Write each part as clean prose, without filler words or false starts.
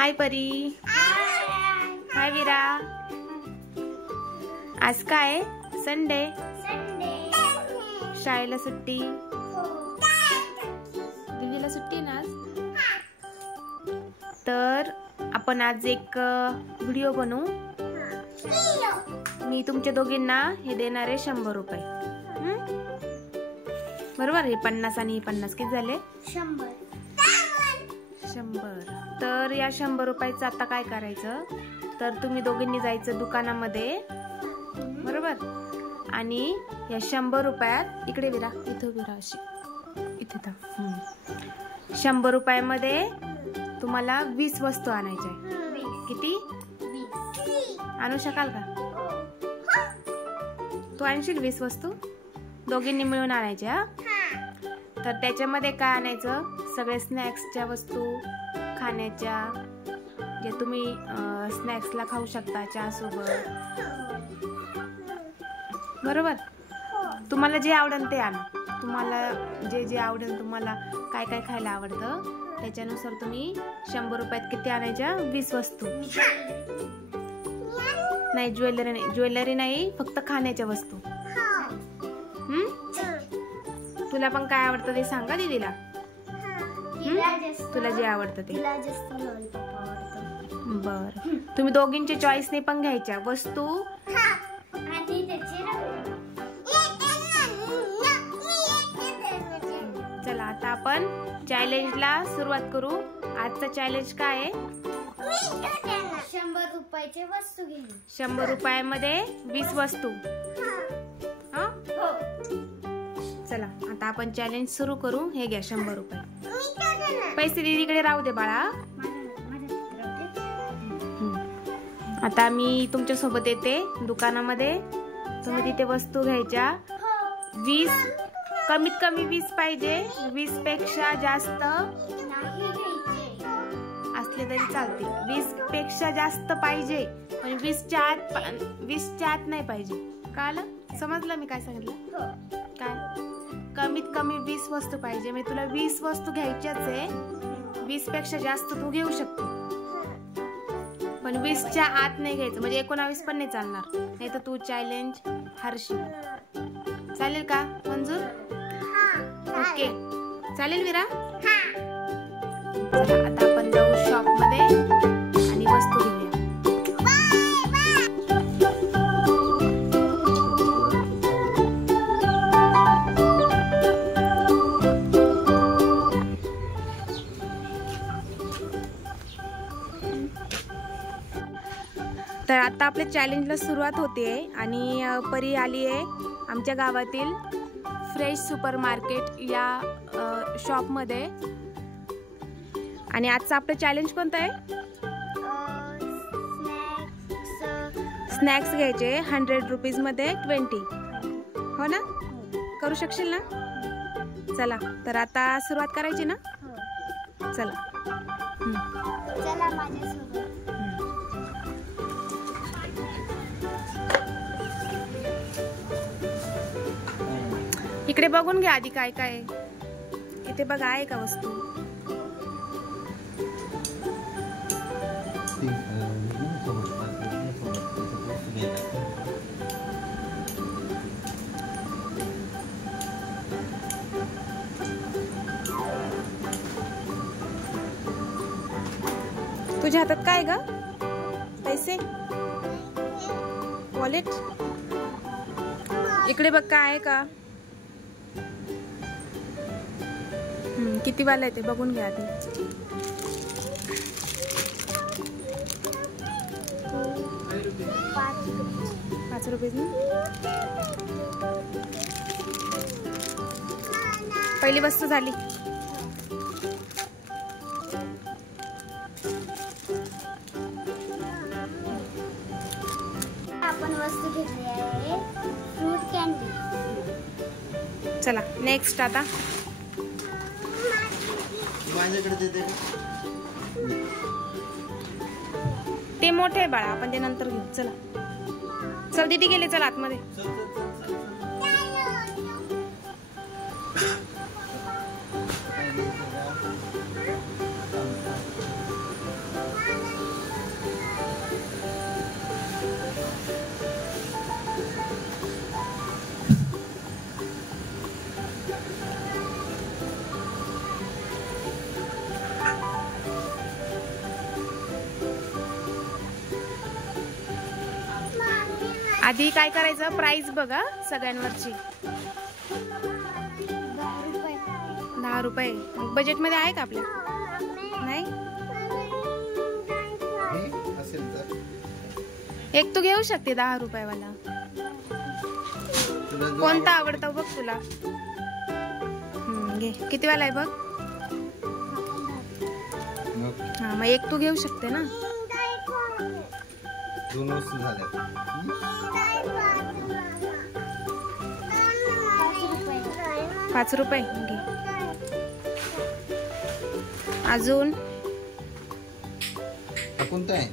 हाय परी. हाय विरा. आज काय संडे. शाळेला सुट्टी. दीदीला सुट्टी ना आज. तर आपण आज एक व्हिडिओ बनवू. मी तुमच्या दोघींना हे देणार आहे 100 रुपये. बरोबर. हे 50 आणि 50 किती झाले? 100. तर या 100 रुपयाचं आता काय करायचं, तर तुम्ही दोघींनी जायचं दुकानामध्ये. बरोबर. आणि या 100 रुपयात इकडे विरा, इथं विरा, अशी इथे थांब. 100 रुपयामध्ये तुम्हाला 20 वस्तू आणायच्या. किती आणू शकाल का? तू आणशील 20 वस्तू? दोघींनी मिळून आणायच्या. तर त्याच्यामध्ये काय आणायचं, सगळे स्नॅक्सच्या वस्तू, खाण्याच्या, जे तुम्ही स्नॅक्सला खाऊ शकता चहा सोबत. बरोबर. तुम्हाला जे आवडेल ते आणा. तुम्हाला जे जे आवडेल, तुम्हाला काय काय खायला आवडतं त्याच्यानुसार तुम्ही 100 रुपयात किती आणायच्या? 20 वस्तू. नाही, ज्वेलरी नाही. ज्वेलरी नाही, फक्त खाण्याच्या वस्तू. तुला पण काय आवडतं ते सांगा दीदीला. तुला जे आवडतं ते. बर. तुम्ही दोघींच्या चॉईसने पण घ्यायच्या वस्तू. चला आता आपण चॅलेंजला सुरुवात करू. आजचा चॅलेंज काय आहे? 100 रुपयाची वस्तू घे. 100 रुपयामध्ये 20 वस्तू. चला आता आपण चॅलेंज सुरू करू. हे घ्या 100 रुपये. पैसे दीदीकडे राहू दे बाळा. आता मी तुमच्या सोबत येते दुकानामध्ये. तुम्ही तिथे वस्तू घ्यायच्या. 20, कमीत कमी 20 पाहिजे. 20 पेक्षा जास्त असले तरी चालते. 20 पेक्षा जास्त पाहिजे, पण 20च्या आत नाही पाहिजे. कळलं? समजलं मी काय सांगितलं? काय? कमीत कमी 20 वस्तू पाहिजे. मी तुला 20 वस्तू घ्यायच्याच आहे. 20 पेक्षा जास्त तू घेऊ शकते, पण 20च्या आत नाही घ्यायचं. म्हणजे 19 पण नाही चालणार. नाही तर तू चॅलेंज हरशील. चालेल का? मंजूर? ओके. चालेल विरा? चला आता आपण जाऊ शॉप मध्ये आणि वस्तू घेऊया. तर आता आपल्या चॅलेंजला सुरुवात होते आणि परी आली आहे आमच्या गावातील फ्रेश सुपर मार्केट या शॉपमध्ये. आणि आजचं आपलं चॅलेंज कोणतं आहे? स्नॅक्स घ्यायचे 100 रुपीजमध्ये 20. हो ना? करू शकशील ना? चला तर आता सुरुवात करायची ना? चला. चला माझ्यासोबत. इकडे बघून घ्या आधी काय काय. इथे बघा, आहे का वस्तू? तुझ्या हातात काय ग? पैसे? वॉलेट? इकडे बघ काय आहे का? किती वाला आहे ते बघून घ्या आधी. पाच रुपये ना? पहिली वस्तू झाली. आपण वस्तू घेतली आहे फ्रूट कॅन्डी. चला नेक्स्ट. आता ते मोठे आहे बाळा, आपण ते नंतर घेऊ. चला चल दीदी गेले. चल आतमध्ये. आधी काय करायचं, प्राइस बघा सगळ्यांवरची. 10 रुपये. बजेट मध्ये आहे का आपल्या? नाही. एक तू घेऊ शकते 10 रुपयावाला. कोणता आवडतो बघ तुला. घे. किती वाला आहे बघ. हा मग एक तू घेऊ शकते ना. 2 वस्तू झाल्या. 5 रुपये घे. अजून कोणता आहे?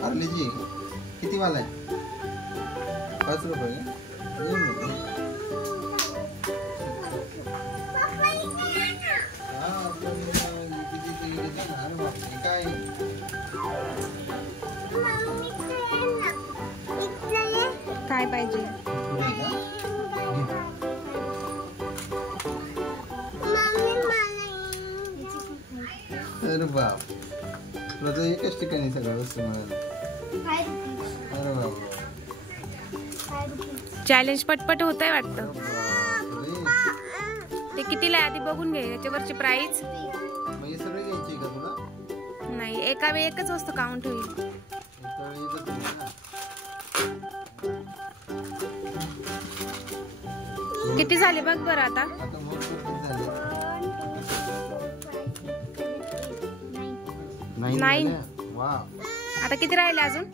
पार्लेजी. किती वाला आहे? 5 रुपये. काय काय पाहिजे? अरे बाप, तुला तर एकच ठिकाणी सगळ्या वस्तू मिळाल्या. अरे बाप, चॅलेंज पटपट होत आहे वाटतं. ते कितीला आहे आधी बघून घे, याच्यावरची प्राइस. मग हे सगळे घ्यायचे का तुला? नाही, एका वेळी एकच वस्तू काउंट होईल. किती झाले बघ बरं आता. 9. आता किती राहिले अजून?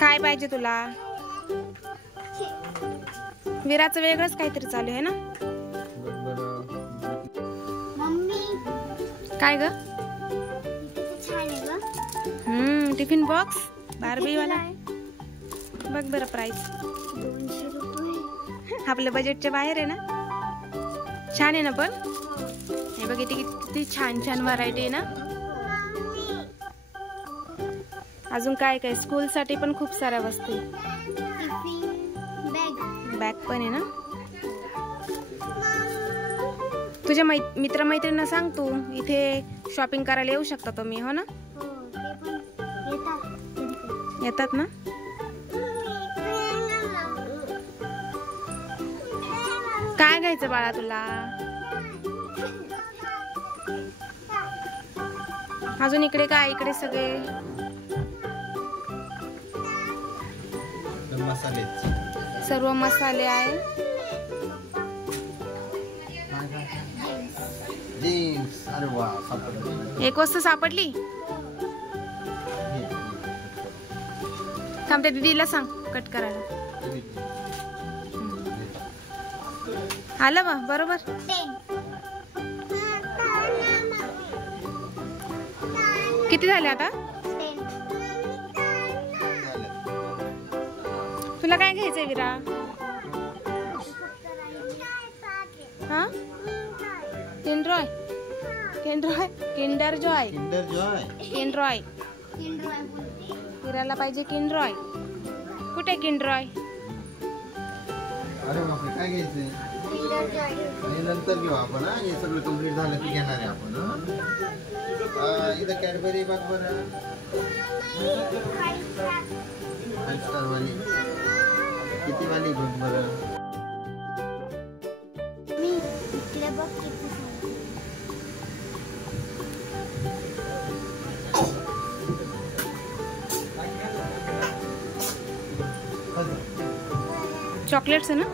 काय पाहिजे तुला? विराचं वेगळंच काहीतरी चालू आहे ना. काय ग? टिफिन बॉक्स बार्बी वाला. बघ बरं प्राइस. 200 रुपये. आपल्या बजेटच्या बाहेर आहे ना. छान आहे ना पण. हे बघ किती छान छान व्हरायटी आहे ना. अजून काय काय स्कूल साठी पण खूप साऱ्या वस्तू. बॅग पण आहे ना. तुझ्या मित्रमैत्रिणींना सांग तू इथे शॉपिंग करायला येऊ शकता तुम्ही. हो ना. येतात ना. काय घ्यायचं बाळा तुला? अजून इकडे काय? इकडे सगळे मसाले, सर्व मसाले आहे. अरे वा, एक वस्तू सापडली. थांब, त्या दीदीला सांग कट करायला. आलं बा बरोबर. किती झाले आता? तुला काय घ्यायचंय विरा? हा, किंडरॉय. Kinder Joy. विराला पाहिजे किंडरॉय. कुठे किंडरॉय? अरे बापरे, काय घ्यायचंय? नंतर घेऊ आपण. हे सगळं कम्प्लीट झालं की घेणार आहे आपण. इथं कॅडबरी बघ बरं. 5 स्टार वाली. किती वाली बघ बरं. चॉकलेट्स आहे ना.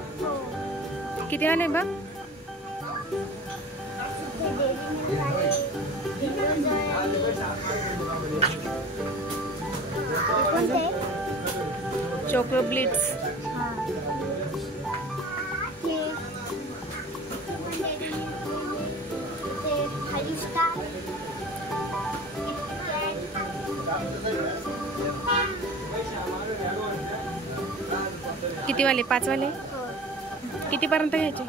किती वाले बघ. Chocolate Blitz. किती वाले? 5 वाले. किती पर्यंत घ्यायचे?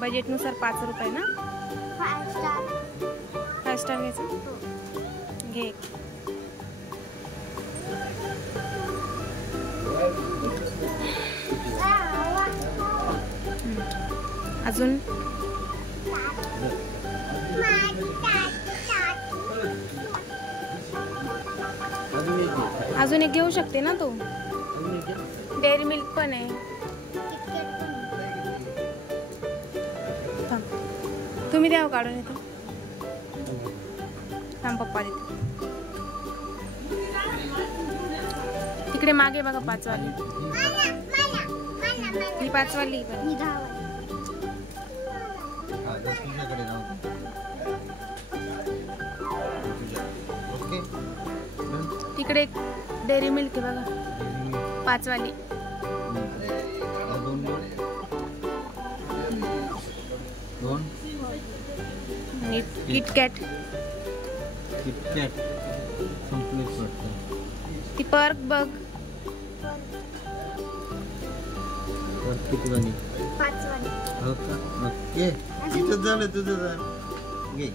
बजेट नुसार 5 रुपये ना. 5 स्टार घ्यायचं. घे. अजून अजून एक घेऊ शकते ना तू. डेअरी मिल्क पण आहे. थांब. तुम्ही द्यावं काढून येतो. थांब पप्पा देते. तिकडे मागे बघा 5 वाली. ही 5 वाली पण. मी 10 वाली. तुझ्याकडे राहू. तिकडे डेअरी मिल्क आहे बघा 5 वाली. दोन किटकॅट. किटकॅट संपलीच वाटतं. ती पर्क बघ. किती वाली? 5 वाली. हो का? ओके. इथंच झालं तुझं झालं. घे.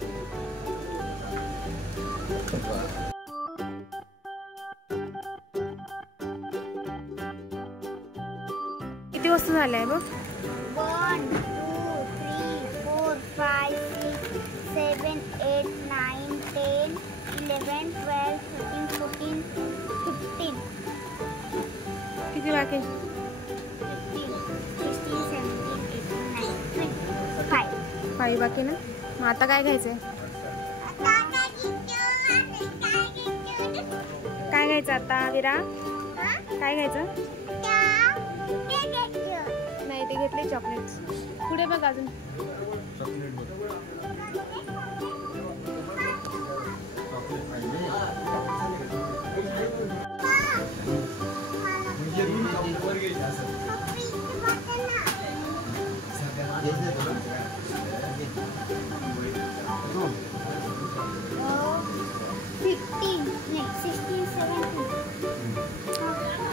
किती वस्तू झाल्या आहे बघ. 1 2 3 4 5 6 7 8 9 10 11 12 13 14 15. किती बाकी? 16 17 18 19 20 5 बाकी ना. मग आता काय घ्यायचंय? काय घ्यायचं आता विरा? काय घ्यायचं? नाही ते घेतले चॉकलेट्स. पुढे बघ अजून.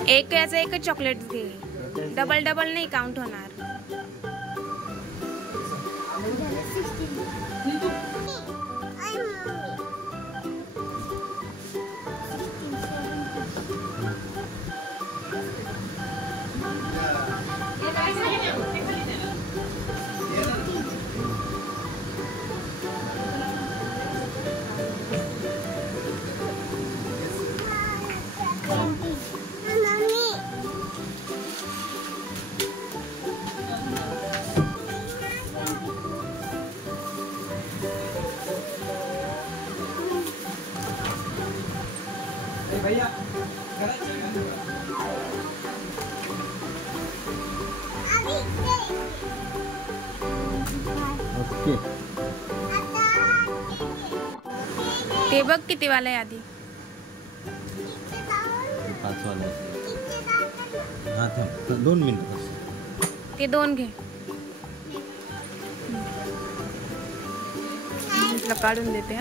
एक याचं एकच चॉकलेट घे. डबल डबल नाही काउंट होणार. ओके. ते बघ किती वाला आहे आधी. 5 वाला. हा थांब 2 मिनिटं. ते 2 घे. तुला काढून देते.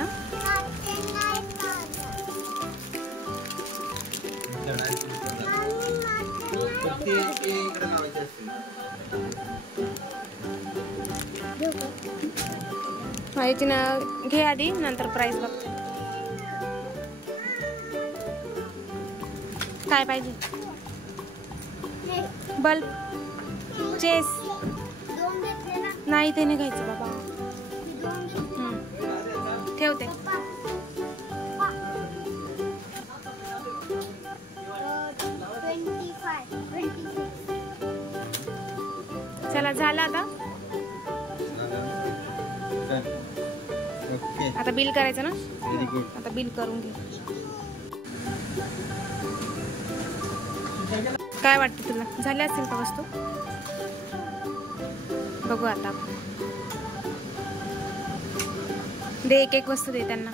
हा याची ना घे आधी, नंतर प्राइस बघते. काय पाहिजे? बल्ब चेस नाही ते नाही घ्यायचं बाबा. ठेवते. चला झालं आता. आता बिल करायचं ना. Very good. आता बिल करून घे. काय वाटतं तुला? झाले असतील का वस्तू? बघू आता. दे एक एक वस्तू दे त्यांना.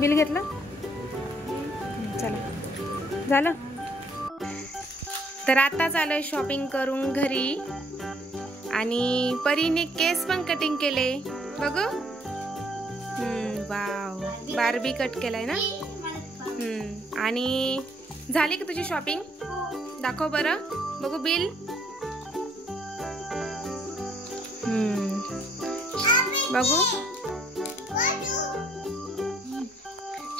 बिल घेतलं. चला झालं. तर आता आलोय शॉपिंग करून घरी आणि परीने केस पण कटिंग केले बघू. वाव, बार्बी कट केलाय ना. आणि झाली का तुझी शॉपिंग? दाखव बरं बघू बिल. बघू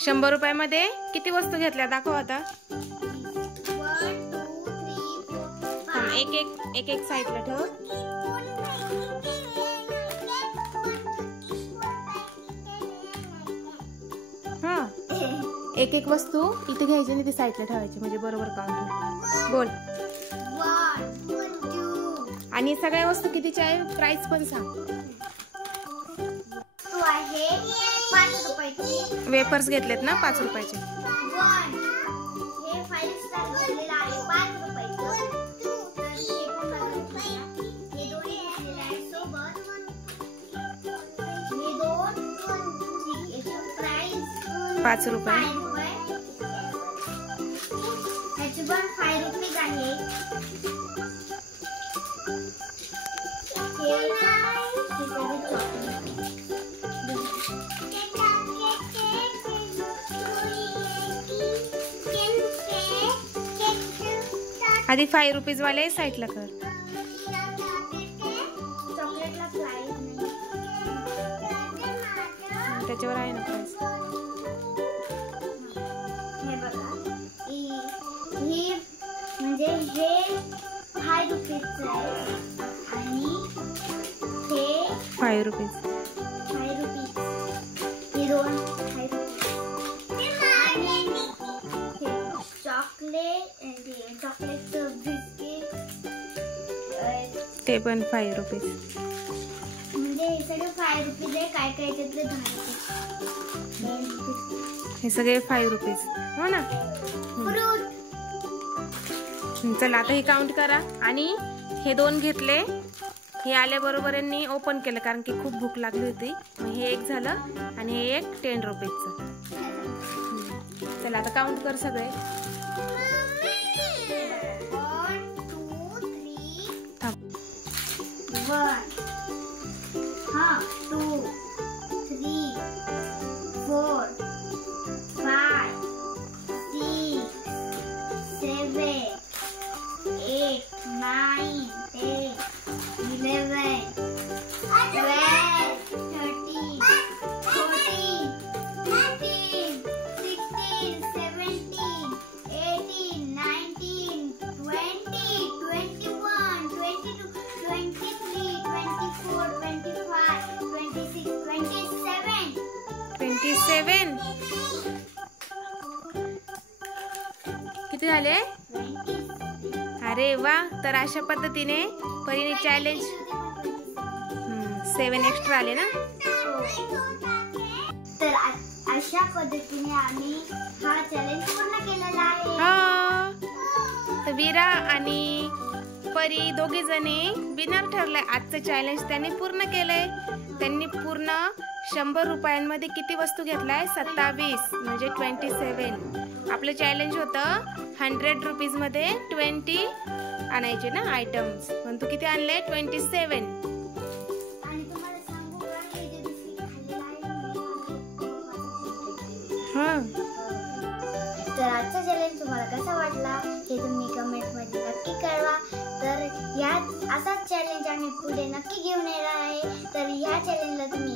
100 रुपयामध्ये किती वस्तू घेतल्या दाखव आता. एक एक साईडला ठेव. हा, एक वस्तू इथे घ्यायची आणि ती साईडला ठेवायची म्हणजे बरोबर काउंट बोल. आणि सगळ्या वस्तू कितीच्या आहे प्राइस पण सांग. आहे 5 रुपयाची. वेपर्स घेतलेत ना 5 रुपयाचे. हे 5 स्टार घेतलेलं आहे 5 रुपयाचं. हे दोन्ही घेतलेले आहे सोबत. हे दोन याची प्राइस 5 रुपये. याची पण 5 रुपये आहे. आधी 5 रुपीज वाले साईडला कर. चॉकलेटला प्राइस नाही. त्याच्यावर आहे ना प्राइस. हे बघा, ही म्हणजे हे 5 रुपीजचं आहे आणि हे 5 रुपीज. 5 रुपीज. हे दोन 5 रुपीज. आणि हे चॉकलेटचं बिस्किट ते पण 5 रुपीज. म्हणजे हे सगळे 5 रुपीज आहे. काय काय त्यातले 10 रुपीज. हे सगळे 5 रुपीज हो ना. फ्रूट. चला आता हे काउंट करा. आणि हे 2 घेतले. हे आल्याबरोबर यांनी ओपन केलं कारण की खूप भूक लागली होती. हे एक झालं आणि हे एक 10 रुपीजचं. चला आता काउंट कर सगळे. 1 2 3 1 हा 2 3 4 5 6 7 8 9 10 11 12 13 14 15 16 17 18 19 20 21 22 23 24 25 26 27. किती झाले? अरे वा. तर अशा पद्धतीने परीने चॅलेंज 7 एक्स्ट्रा आले ना. तर अशा पद्धतीने आम्ही हा चॅलेंज पूर्ण केलेला आहे. तर वीरा आणि परी दोघी जणी विनर ठरले. आजचं चॅलेंज त्यांनी पूर्ण केलंय. त्यांनी पूर्ण 100 रुपयांमध्ये किती वस्तू घेतलाय? 27 म्हणजे 27. आपलं चॅलेंज होतं 100 रुपीजमध्ये 20 आणायचे ना आयटम्स. पण तू किती आणले? 27. आणि तुम्हाला सांगू का, हे जे बिस्किट खाल्लेलं आहे तर आजचा चॅलेंज तुम्हाला कसा वाटला हे तुम्ही कमेंटमध्ये नक्की कळवा. तर असाच चॅलेंज आम्ही पुढे नक्की घेऊन येणार आहे. तर ह्या चॅलेंजला तुम्ही